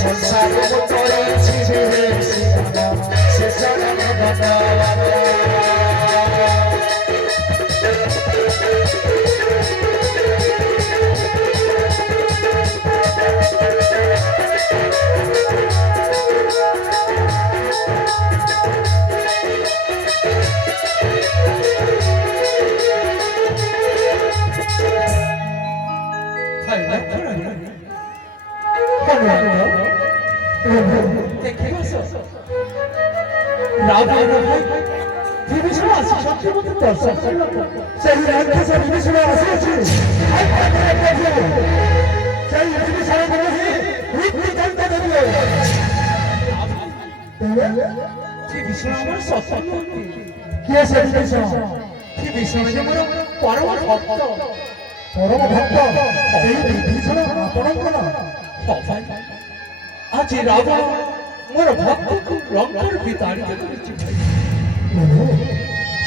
সংসার করেছি শেষ পরম ভক্ত আজ রাজা মোর ভক্তକୁ ଲଙ୍କାର ବିତାଡ଼ିତ କରିଛି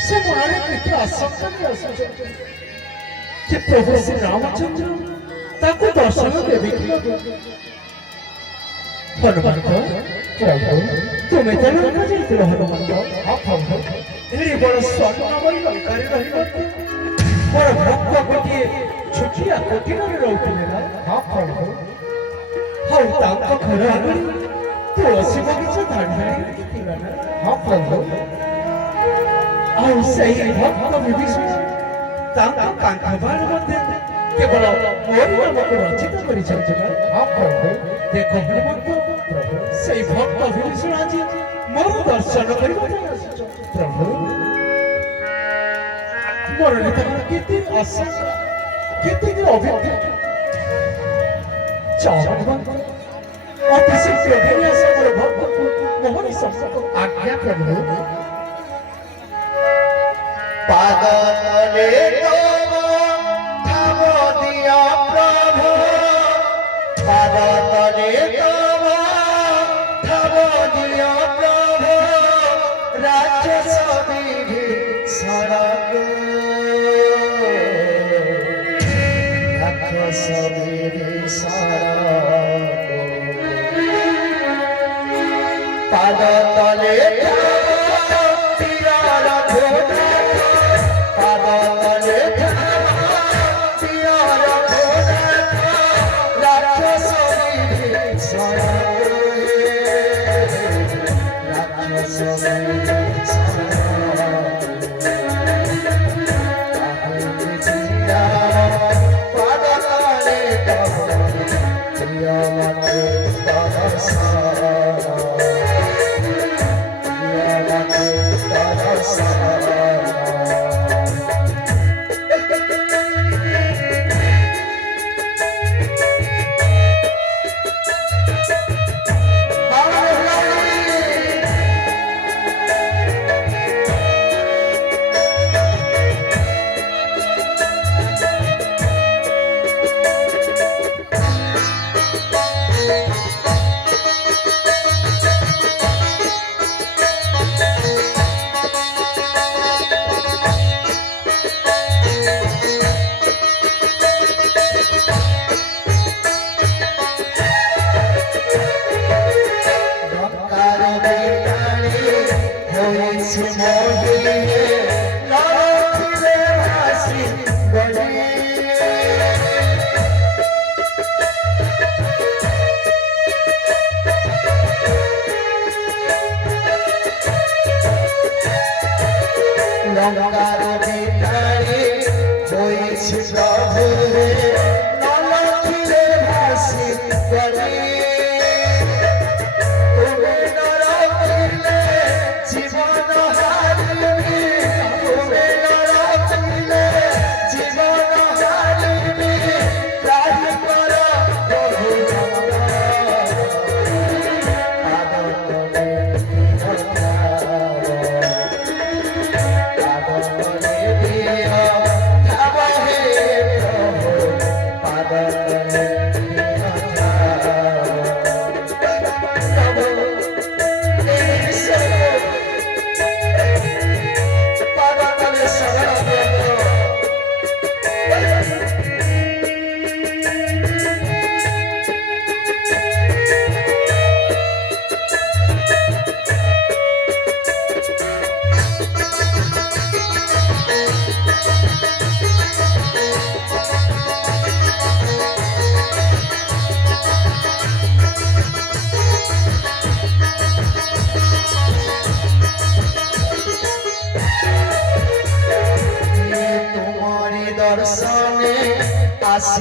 ସେ ମନରେ କେତେ ଆଶଙ୍କା ଆସୁଛନ୍ତି ଯେ ପ୍ରଭୁ ଶ୍ରୀ ରାମଚନ୍ଦ୍ର ତାକୁ ଦର୍ଶନ ଦେବେ କି ହନୁମାନ ତୁମେ ତ ଲଙ୍କା ଯାଇଥିଲ ହନୁମାନ ଏଠି ବଡ଼ ସ୍ୱର୍ଣ୍ଣମୟୀ ଲଙ୍କାରେ ରହିବ ମୋର ଭକ୍ତ ଗୋଟିଏ ଛୋଟିଆ କୋଠିରରେ ରହୁଥିଲେ ନା ହଉ ତାଙ୍କ ଘର ଆଗରେ ତୁଳସୀ ବଗିଚା ଧାଡ଼ି ଆଉ ସେହି ଭକ୍ତ ବିଭୀଷଣ ତାଙ୍କ କାନ୍ଥ ବାଣ ମଧ୍ୟ କେବଳ ମୋରି ନାମକୁ ରଚିତ କରିଛନ୍ତି ଦେଖ ହନୁମନ୍ତ ସେହି ଭକ୍ତ ବିଭୀଷଣ ଆଜି ମୋର ଦର୍ଶନ କରିବା ପାଇଁ ଆସିଛନ୍ତି ପ୍ରଭୁ ମୋର ନେତାଙ୍କର କେତେ ଆଶଙ୍କା କେତେ ଅଭିଜ୍ଞତା ଅତି ଶୀଘ୍ର ଫେରି ଆସ ମୋର ଭକ୍ତକୁ ମୋହରି ସମ୍ପର୍କ आज्ञा प्रभु पाद तले तव ठाव दिया प्रभु पाद तले तव ठाव दिया प्रभु राक्षस विभीषण राक्षस विभीषण पाद तले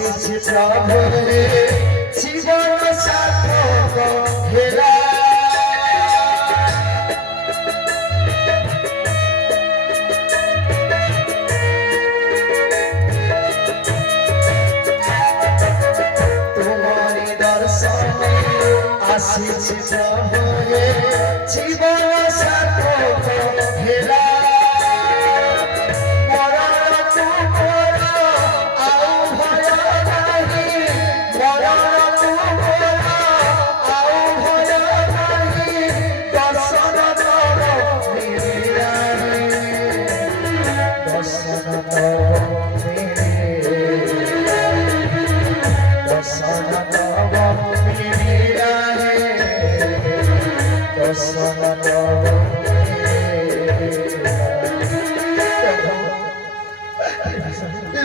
আসিছি প্রভু রে জীবন সার্থক হেলা তোমারি দর্শনে আসিছি প্রভু রে জীবন সার্থক হেলা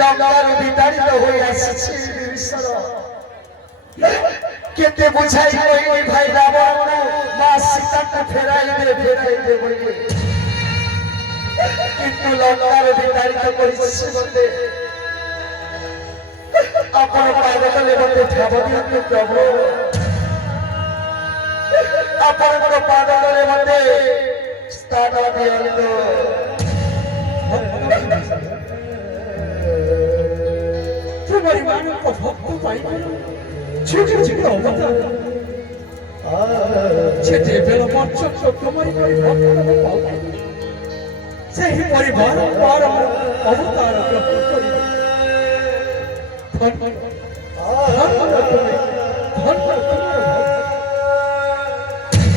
লঙ্কার বিতাড়িত হয়ে আসছে বিভীষণ কেতে বুঝাই ওই ভাই রাবণ মা সীতাকে ফেরাই দে বলে কিন্তু লঙ্কার বিতাড়িত করেছে বলে ଆପଣ ପାଦତଳେ ମୋତେ ଠାବ ଦିଅନ୍ତୁ ପ୍ରଭୁ ଆପଣଙ୍କ ପାଦତଳେ ମୋତେ ସ୍ଥାନ ଦିଅନ୍ତୁ तुम्हारी मानव को भक्त पाई छिके छिके अवतार छेटे बेला मर्च तुम्हारी मारी भक्त को पाऊ सही परिवार बार अवतार प्रकट करी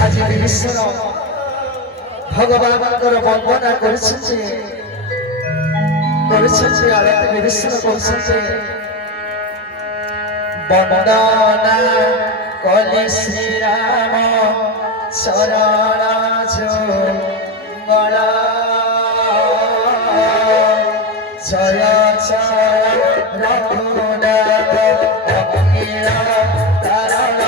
ଆଜି ବିଭୀଷଣ ଭଗବାନଙ୍କର ବନ୍ଦନା କରିଛନ୍ତି ଆଳତୀ ବିଭୀଷଣ କରୁଛନ୍ତି ବନ୍ଦନା କଲେ ଶ୍ରୀରାମ ଶରଣ ଜଙ୍ଗଳ ଜୟ ଜୟ ରଘୁନାଥ ଅଖିଳ କାରଣ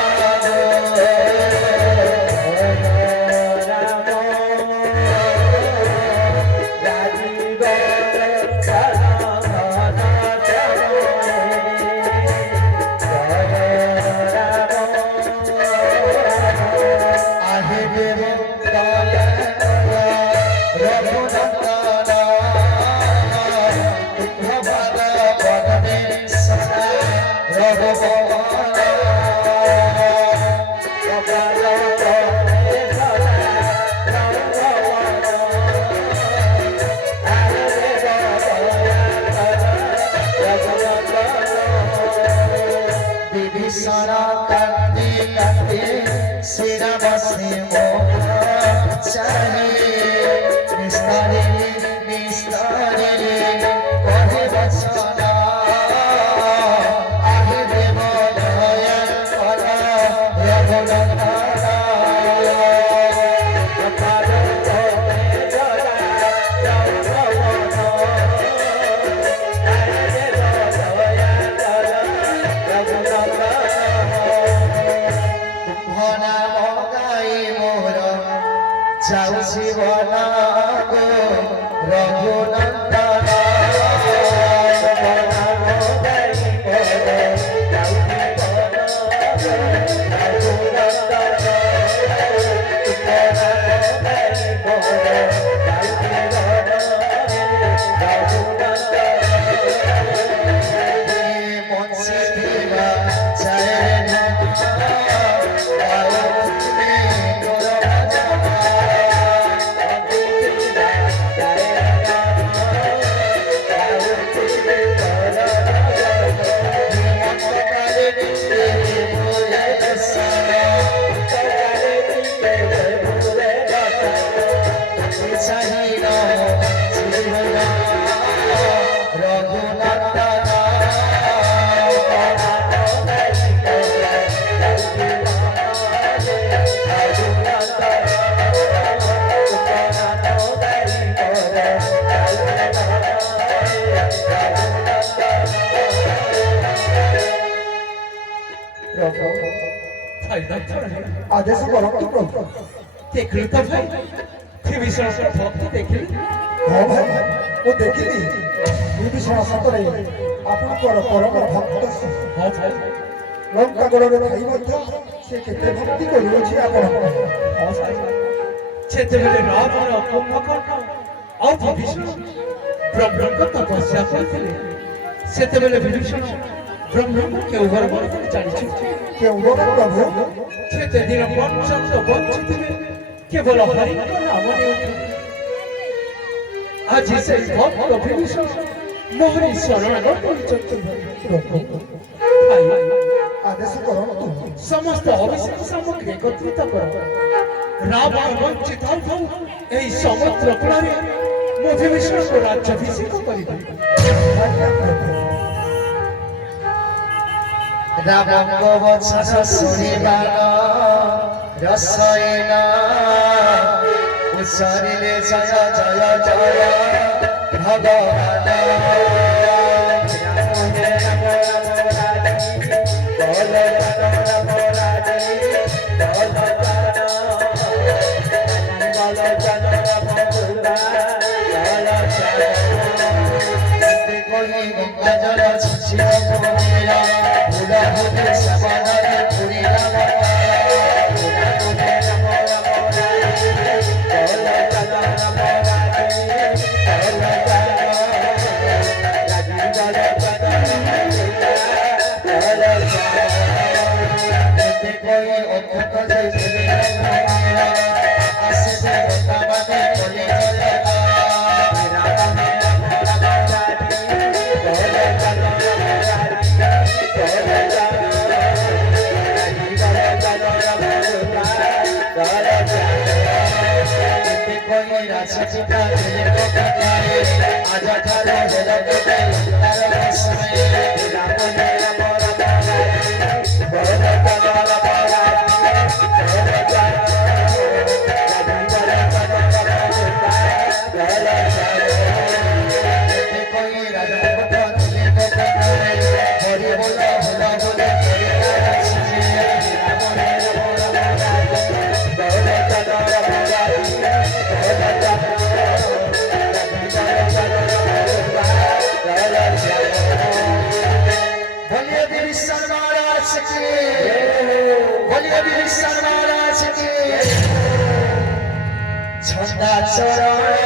आदेश କରନ୍ତୁ ପ୍ରଭୁ। ଦେଖିଲୁ ତ ଭାଇ ବିଭୀଷଣ ଭକ୍ତି ଦେଖିଲି। ହଁ ଭାଇ ମୁଁ ଦେଖିଲି ବିଭୀଷଣ ସତରେ ଆପଣଙ୍କର ପରମ ଭକ୍ତ ହଁ ଭାଇ ଲଙ୍କାଗଡ଼ର ଭାଇ ମଧ୍ୟ ସେ କେତେ ଭକ୍ତି କରୁଅଛି ଆପଣଙ୍କର ହଁ ଭାଇ ସେତେବେଳେ ରାବଣ କୁମ୍ଭକର୍ଣ୍ଣ ଆଉ ବିଭୀଷଣ ବ୍ରହ୍ମଙ୍କ ତପସ୍ୟା କରିଥିଲେ ସେତେବେଳେ ବିଭୀଷଣ ବ୍ରହ୍ମଙ୍କୁ କେଉଁ ଗର୍ବ କରି ଚାଲିଛନ୍ତି କେଉଁ ପ୍ରଭୁ ସେତେ ଦିନ ପର୍ଯ୍ୟନ୍ତ ବଞ୍ଚିଥିଲେ କେବଳ ହରିଙ୍କ ନାମ ନେଉଥିଲେ ଆଜି ସେ ଭକ୍ତ ବିଭୀଷଣ ମୋହରି ଶରଣ କରିଛନ୍ତି ଭାଇ ଆଦେଶ କରନ୍ତୁ ସମସ୍ତ ଅଭିଷେକ ସାମଗ୍ରୀ ଏକତ୍ରିତ କର ରାବଣ ବଞ୍ଚିତ ଥାଉ ଏହି ସମୁଦ୍ର କୂଳରେ ମୁଁ ବିଭୀଷଣକୁ ରାଜ୍ୟାଭିଷେକ କରିବି ଆଜ୍ଞା ପ୍ରଭୁ রাবঙ্গ বৎসস শুনিবান রসয়ন উচ্চারিলে জয় জয় জয় ভগবান গঙ্গা জল ছিছিল পুরিলা ভুলা ভুলে সাবানারে পুরিলা ছন্দা চরণ